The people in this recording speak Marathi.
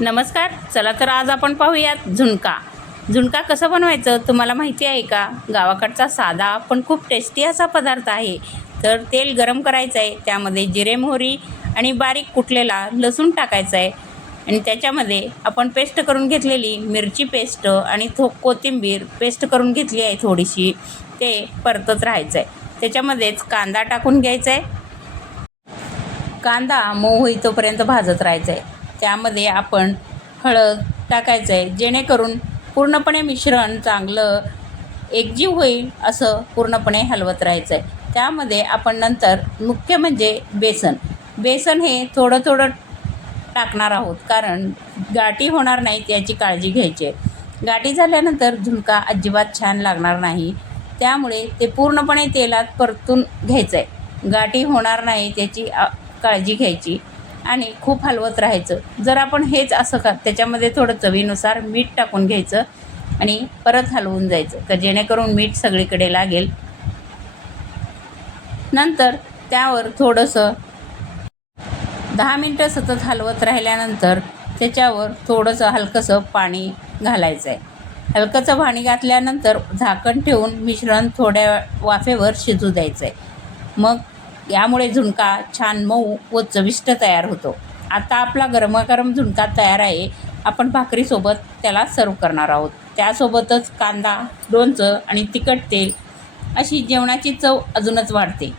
नमस्कार. चला तर आज आपण पाहूयात झुणका. झुणका कसं बनवायचं तुम्हाला माहिती आहे का? गावाकडचा साधा पण खूप टेस्टी असा पदार्थ आहे. तर तेल गरम करायचं आहे, त्यामध्ये जिरे मोहरी आणि बारीक कुटलेला लसूण टाकायचा आहे आणि त्याच्यामध्ये आपण पेस्ट करून घेतलेली मिरची पेस्ट आणि कोथिंबीर पेस्ट करून घेतली आहे थोडीशी, ते परतत राहायचं आहे. त्याच्यामध्येच कांदा टाकून घ्यायचा आहे. कांदा मऊ होईतोपर्यंत भाजत राहायचं आहे. त्यामध्ये आपण हळद टाकायचं आहे, जेणेकरून पूर्णपणे मिश्रण चांगलं एकजीव होईल असं पूर्णपणे हलवत राहायचं आहे. त्यामध्ये आपण नंतर मुख्य म्हणजे बेसन हे थोडं थोडं टाकणार आहोत, कारण गाठी होणार नाहीत याची काळजी घ्यायची आहे. गाठी झाल्यानंतर झुणका अजिबात छान लागणार नाही, त्यामुळे ते पूर्णपणे तेलात परतून घ्यायचं आहे. गाठी होणार नाही त्याची काळजी घ्यायची आणि खूप हलवत राहायचं. जर आपण हेच असं त्याच्यामध्ये थोडं चवीनुसार मीठ टाकून घ्यायचं आणि परत हलवून जायचं, तर जेणेकरून मीठ सगळीकडे लागेल. नंतर त्यावर थोडंसं 10 मिनटं सतत हलवत राहिल्यानंतर त्याच्यावर थोडंसं हलकंसं पाणी घालायचं आहे. हलकंसं पाणी घातल्यानंतर झाकण ठेवून मिश्रण थोड्या वाफेवर शिजू द्यायचं आहे. मग यामुळे झुणका छान मऊ व चविष्ट तयार होतो. आता आपला गरमागरम झुणका तयार आहे. आपण भाकरीसोबत त्याला सर्व करणार आहोत. त्यासोबतच कांदा, लोणचं आणि तिखट तेल अशी जेवणाची चव अजूनच वाढते.